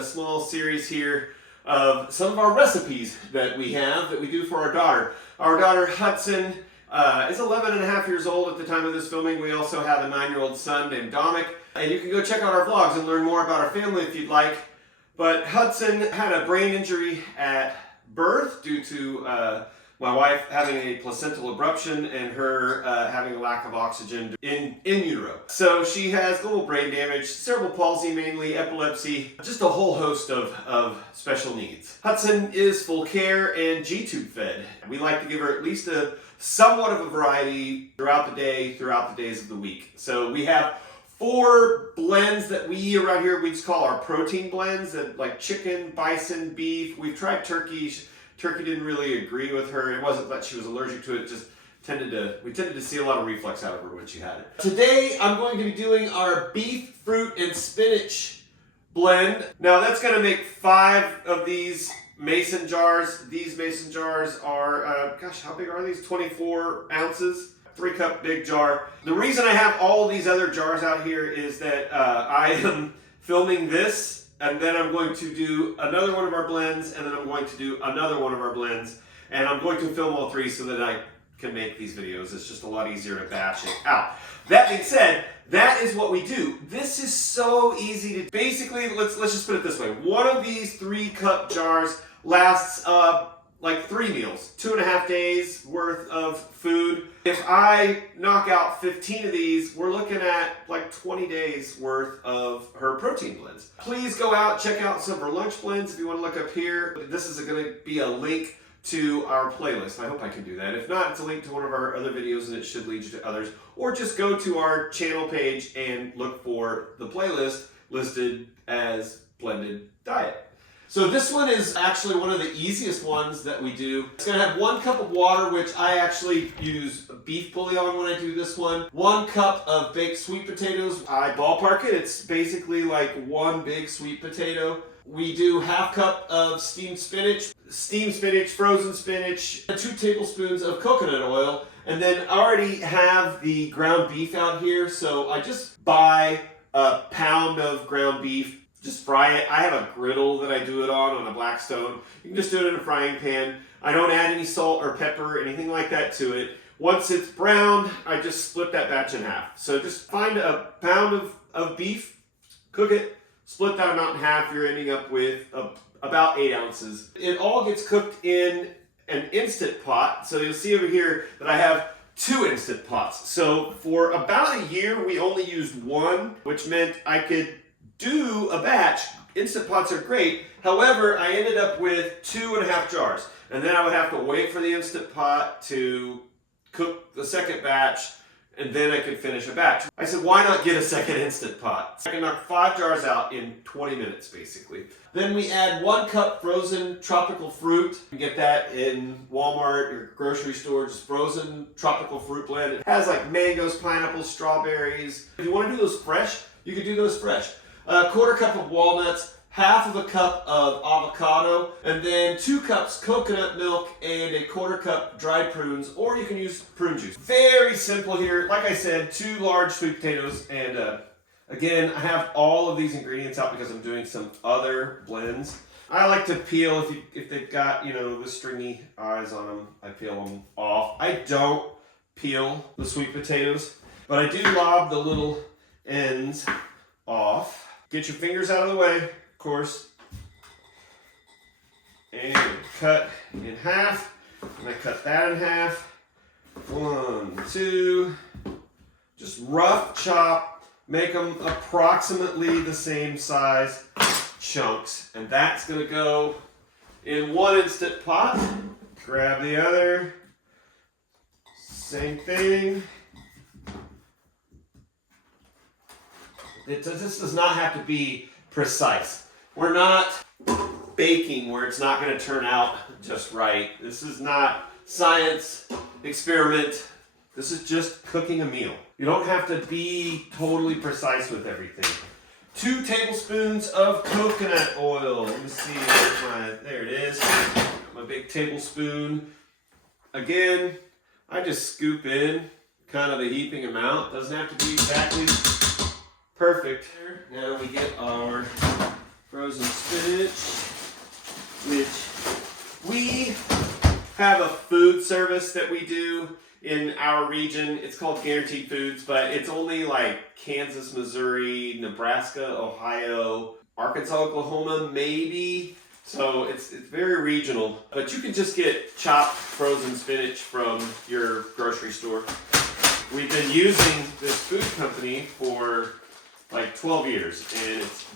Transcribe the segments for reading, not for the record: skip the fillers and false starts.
a small series here of some of our recipes that we have that we do for our daughter. Our daughter Hudson is 11 and a half years old at the time of this filming. We also have a 9-year-old son named Dominic. And you can go check out our vlogs and learn more about our family if you'd like. But Hudson had a brain injury at birth due to my wife having a placental abruption and her having a lack of oxygen in utero. So she has global brain damage, cerebral palsy mainly, epilepsy, just a whole host of special needs. Hudson is full care and G-tube fed. We like to give her at least a somewhat of a variety throughout the day, throughout the days of the week. So we have 4 blends that we around here, we just call our protein blends, that like chicken, bison, beef. We've tried turkey. Turkey didn't really agree with her. It wasn't that she was allergic to it, just we tended to see a lot of reflux out of her when she had it. Today I'm going to be doing our beef, fruit, and spinach blend. Now that's going to make 5 of these mason jars. These mason jars are, gosh, how big are these? 24 ounces. 3-cup big jar. The reason I have all of these other jars out here is that I am filming this, and then I'm going to do another one of our blends, and then I'm going to do another one of our blends, and I'm going to film all 3 so that I can make these videos. It's just a lot easier to batch it out. That being said, that is what we do. This is so easy to, basically, let's just put it this way. One of these 3-cup jars lasts like 3 meals, 2.5 days worth of food. If I knock out 15 of these, we're looking at like 20 days worth of her protein blends. Please go out, check out some of her lunch blends if you want to look up here. This is going to be a link to our playlist. I hope I can do that. If not, it's a link to one of our other videos and it should lead you to others. Or just go to our channel page and look for the playlist listed as blended diet. So this one is actually one of the easiest ones that we do. It's going to have 1 cup of water, which I actually use beef bouillon when I do this one. 1 cup of baked sweet potatoes. I ballpark it. It's basically like 1 big sweet potato. We do 1/2 cup of steamed spinach, frozen spinach, 2 tablespoons of coconut oil, and then I already have the ground beef out here, so I just buy a pound of ground beef. Just fry it. I have a griddle that I do it on a Blackstone. You can just do it in a frying pan. I don't add any salt or pepper or anything like that to it. Once it's browned, I just split that batch in half. So just find a pound of beef, cook it, split that amount in half. You're ending up with about 8 ounces. It all gets cooked in an Instant Pot. So you'll see over here that I have 2 Instant Pots. So for about a year, we only used 1, which meant I could do a batch. Instant Pots are great. However, I ended up with 2.5 jars. And then I would have to wait for the Instant Pot to cook the second batch, and then I could finish a batch. I said, why not get a second Instant Pot? I can knock 5 jars out in 20 minutes, basically. Then we add 1 cup frozen tropical fruit. You can get that in Walmart or grocery store, just frozen tropical fruit blend. It has like mangoes, pineapples, strawberries. If you want to do those fresh, you can do those fresh. 1/4 cup of walnuts, 1/2 cup of avocado, and then 2 cups coconut milk and a 1/4 cup dried prunes, or you can use prune juice. Very simple here. Like I said, 2 large sweet potatoes, and again, I have all of these ingredients out because I'm doing some other blends. I like to peel, if they've got, you know, the stringy eyes on them, I peel them off. I don't peel the sweet potatoes, but I do lob the little ends off. Get your fingers out of the way, of course, and cut in half, and I cut that in half. 1, 2, just rough chop, make them approximately the same size chunks, and that's going to go in 1 Instant Pot. Grab the other, same thing. This does not have to be precise. We're not baking where it's not going to turn out just right. This is not science experiment. This is just cooking a meal. You don't have to be totally precise with everything. 2 tablespoons of coconut oil. Let me see. There it is. My big tablespoon. Again, I just scoop in kind of a heaping amount. Doesn't have to be exactly perfect. Now we get our frozen spinach, which we have a food service that we do in our region. It's called Guaranteed Foods, but it's only like Kansas, Missouri, Nebraska, Ohio, Arkansas, Oklahoma, maybe. So it's very regional, but you can just get chopped frozen spinach from your grocery store. We've been using this food company for like 12 years, and it's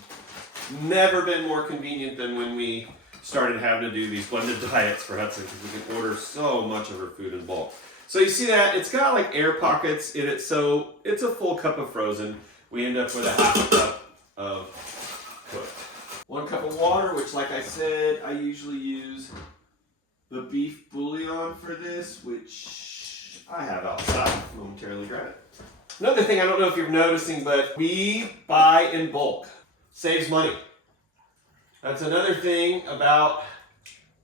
never been more convenient than when we started having to do these blended diets for Hudson, because we can order so much of her food in bulk. So you see that it's got like air pockets in it, so it's a full cup of frozen. We end up with a half a cup of cooked. 1 cup of water, which like I said, I usually use the beef bouillon for this, which I have outside. Momentarily grab it. Another thing, I don't know if you're noticing, but we buy in bulk. Saves money. That's another thing about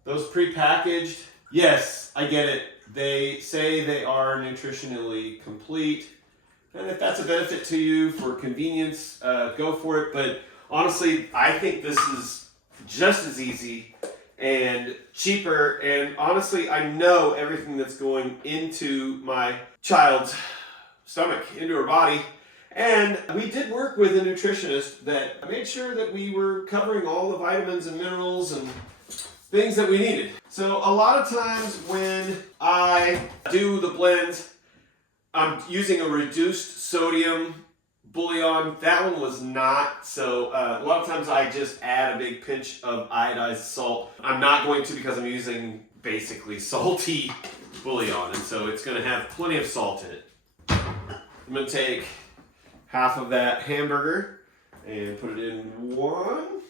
those prepackaged. Yes, I get it. They say they are nutritionally complete. And if that's a benefit to you for convenience, go for it. But honestly, I think this is just as easy and cheaper. And honestly, I know everything that's going into my child's stomach, into her body. And we did work with a nutritionist that made sure that we were covering all the vitamins and minerals and things that we needed. So a lot of times when I do the blends, I'm using a reduced sodium bouillon. That one was not. So a lot of times I just add a big pinch of iodized salt. I'm not going to, because I'm using basically salty bouillon, and so it's going to have plenty of salt in it. I'm going to take half of that hamburger and put it in one,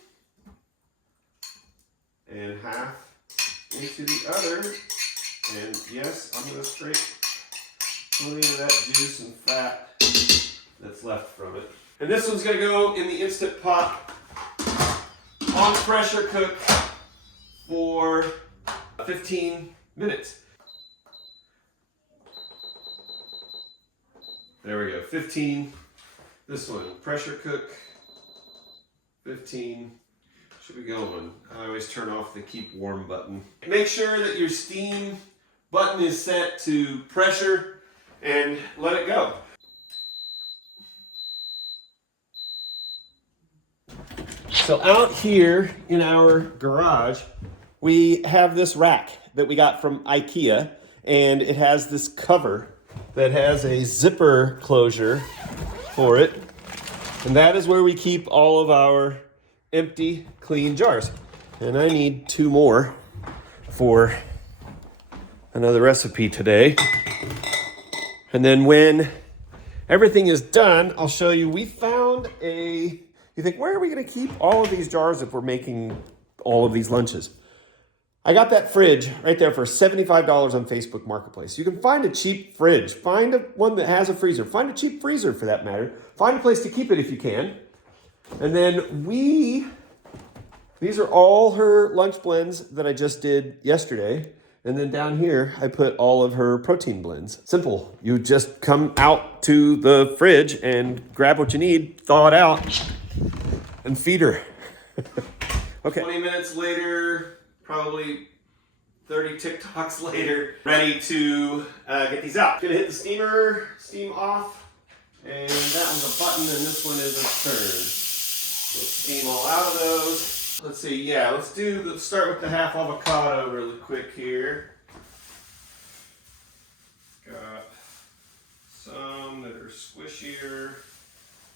and half into the other. And yes, I'm going to scrape plenty of that juice and fat that's left from it. And this one's going to go in the Instant Pot on pressure cook for 15 minutes. There we go, 15. This one, pressure cook, 15. Should be going. I always turn off the keep warm button. Make sure that your steam button is set to pressure and let it go. So out here in our garage, we have this rack that we got from IKEA, and it has this cover that has a zipper closure for it. And that is where we keep all of our empty, clean jars. And I need 2 more for another recipe today. And then when everything is done, I'll show you, we found you think, where are we gonna keep all of these jars if we're making all of these lunches? I got that fridge right there for $75 on Facebook Marketplace. You can find a cheap fridge. Find one that has a freezer. Find a cheap freezer for that matter. Find a place to keep it if you can. And then these are all her lunch blends that I just did yesterday. And then down here, I put all of her protein blends. Simple. You just come out to the fridge and grab what you need, thaw it out, and feed her. Okay. 20 minutes later, probably 30 TikToks later, ready to get these out. Gonna hit the steamer, steam off, and that one's a button and this one is a turn. So steam all out of those. Let's see, yeah, let's start with the half avocado really quick here. Got some that are squishier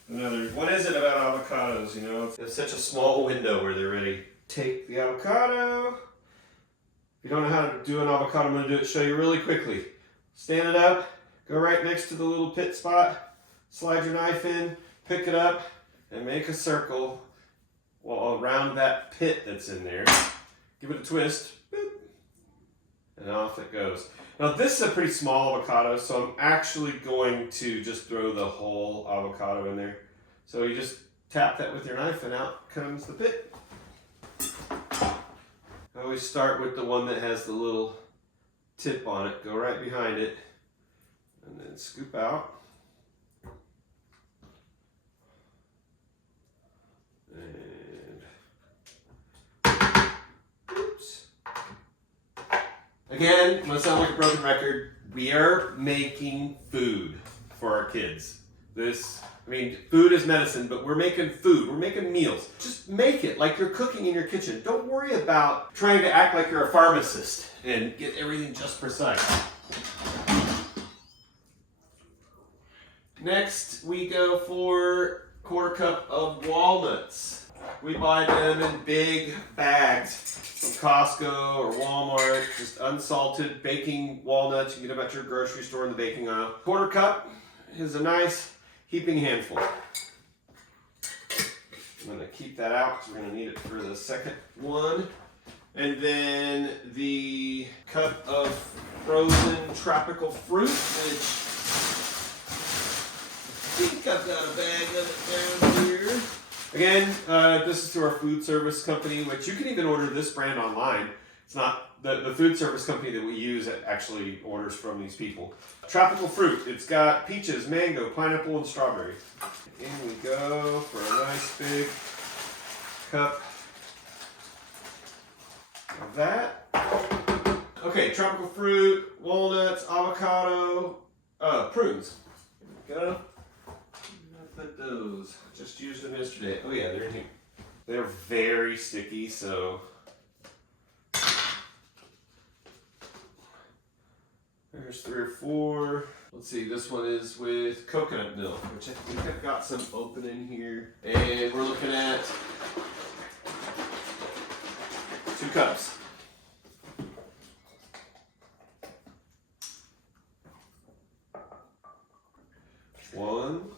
than others. What is it about avocados, you know? It's such a small window where they're ready. Take the avocado. If you don't know how to do an avocado, I'm going to show you really quickly. Stand it up, go right next to the little pit spot, slide your knife in, pick it up, and make a circle around that pit that's in there. Give it a twist, boop, and off it goes. Now this is a pretty small avocado, so I'm actually going to just throw the whole avocado in there. So you just tap that with your knife and out comes the pit. I always start with the one that has the little tip on it. Go right behind it and then scoop out. And Again, I'm gonna sound like a broken record. We are making food for our kids. Food is medicine, but we're making food. We're making meals. Just make it like you're cooking in your kitchen. Don't worry about trying to act like you're a pharmacist and get everything just precise. Next, we go for 1/4 cup of walnuts. We buy them in big bags from Costco or Walmart, just unsalted baking walnuts. You can get them at your grocery store in the baking aisle. 1/4 cup is a nice heaping handful. I'm going to keep that out because we're going to need it for the second one. And then the cup of frozen tropical fruit, which I think I've got a bag of it down here. Again, this is through our food service company, which you can even order this brand online. It's not the food service company that we use that actually orders from these people. Tropical fruit. It's got peaches, mango, pineapple, and strawberry. In we go for a nice big cup of that. Okay, tropical fruit, walnuts, avocado, prunes. Go. Put those. Just used them yesterday. Oh yeah, they're in here. They're very sticky, so there's 3 or 4. Let's see, this one is with coconut milk, which I think I've got some open in here. And we're looking at 2 cups. One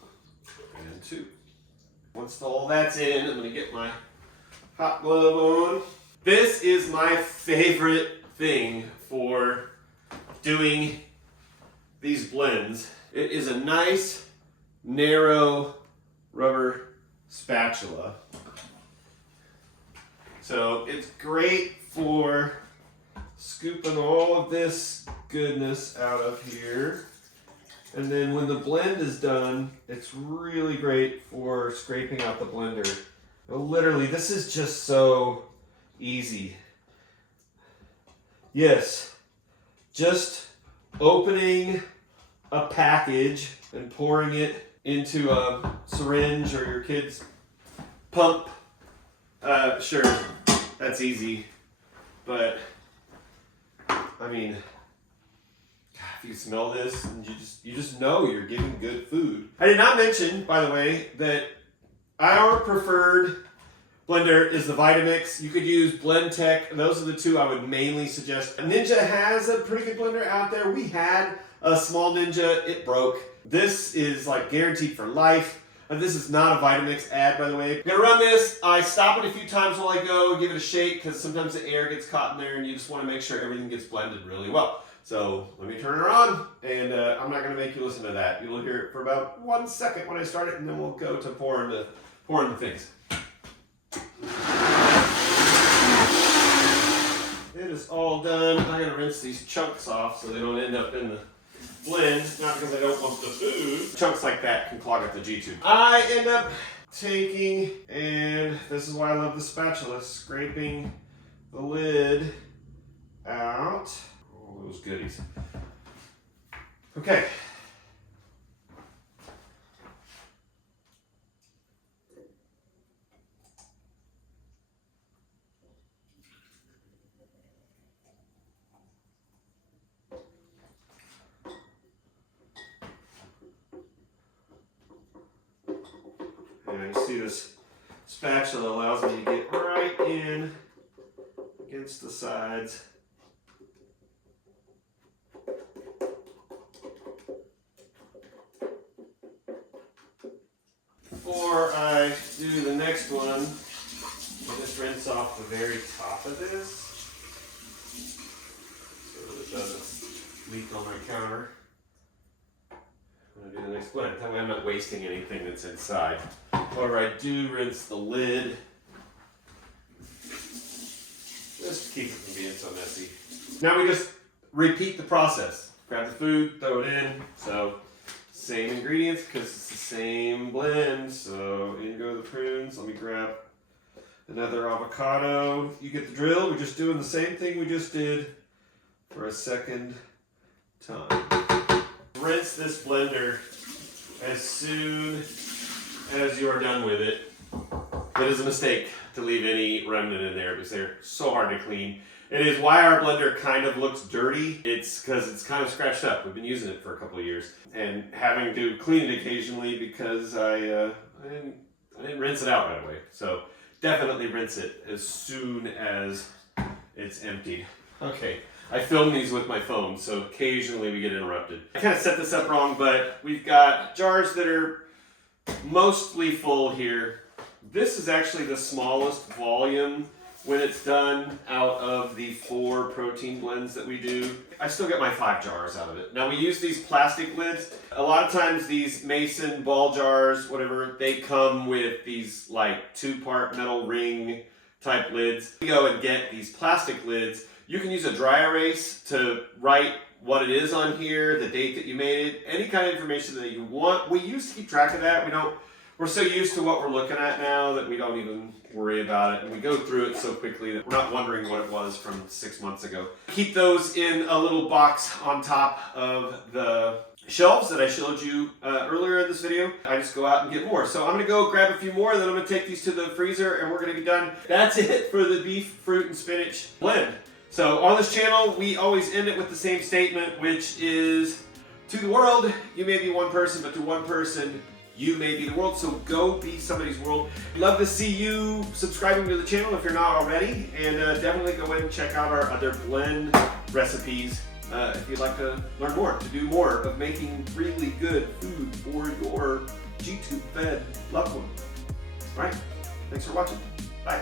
and 2. Once all that's in, I'm going to get my hot glove on. This is my favorite thing for doing these blends. It is a nice, narrow rubber spatula. So it's great for scooping all of this goodness out of here. And then when the blend is done, it's really great for scraping out the blender. Literally, this is just so easy. Yes, just opening a package and pouring it into a syringe or your kid's pump. Sure, that's easy. But, I mean, if you smell this, and you just know you're getting good food. I did not mention, by the way, that our preferred blender is the Vitamix. You could use Blendtec. Those are the 2 I would mainly suggest. Ninja has a pretty good blender out there. We had a small Ninja. It broke. This is like guaranteed for life. And this is not a Vitamix ad, by the way. I'm gonna run this. I stop it a few times while I go, give it a shake, because sometimes the air gets caught in there and you just want to make sure everything gets blended really well. So let me turn her on, and I'm not going to make you listen to that. You'll hear it for about 1 second when I start it, and then we'll go to pouring the things. It is all done. I'm going to rinse these chunks off so they don't end up in the blend. Not because I don't want the food. Chunks like that can clog up the G-tube. I end up taking, and this is why I love the spatula, scraping the lid out. Those goodies. Okay. And you see this spatula allows me to get right in against the sides. Before I do the next one, I just rinse off the very top of this so that it doesn't leak on my counter. I'm going to do the next blend. That way I'm not wasting anything that's inside. However, I do rinse the lid just to keep it from being so messy. Now we just repeat the process. Grab the food, throw it in. So same ingredients because it's the same blend. So in go the prunes. Let me grab another avocado. You get the drill. We're just doing the same thing we just did for a second time. Rinse this blender as soon as you are done with it. It is a mistake to leave any remnant in there because they're so hard to clean. It is why our blender kind of looks dirty. It's because it's kind of scratched up. We've been using it for a couple of years and having to clean it occasionally because I didn't rinse it out right away. So definitely rinse it as soon as it's emptied. Okay, I film these with my phone, so occasionally we get interrupted. I kind of set this up wrong, but we've got jars that are mostly full here. This is actually the smallest volume when it's done out of the 4 protein blends that we do. I still get my 5 jars out of it. Now we use these plastic lids. A lot of times these Mason ball jars, whatever, they come with these like 2-part metal ring type lids. We go and get these plastic lids. You can use a dry erase to write what it is on here, the date that you made it, any kind of information that you want. We used to keep track of that. We're so used to what we're looking at now that we don't even worry about it. And we go through it so quickly that we're not wondering what it was from 6 months ago. Keep those in a little box on top of the shelves that I showed you earlier in this video. I just go out and get more. So I'm gonna go grab a few more, then I'm gonna take these to the freezer and we're gonna be done. That's it for the beef, fruit, and spinach blend. So on this channel, we always end it with the same statement, which is, to the world, you may be one person, but to one person, you may be the world. So go be somebody's world. Love to see you subscribing to the channel if you're not already, and definitely go in and check out our other blend recipes if you'd like to learn more, to do more of making really good food for your G-tube fed loved one. All right, thanks for watching. Bye.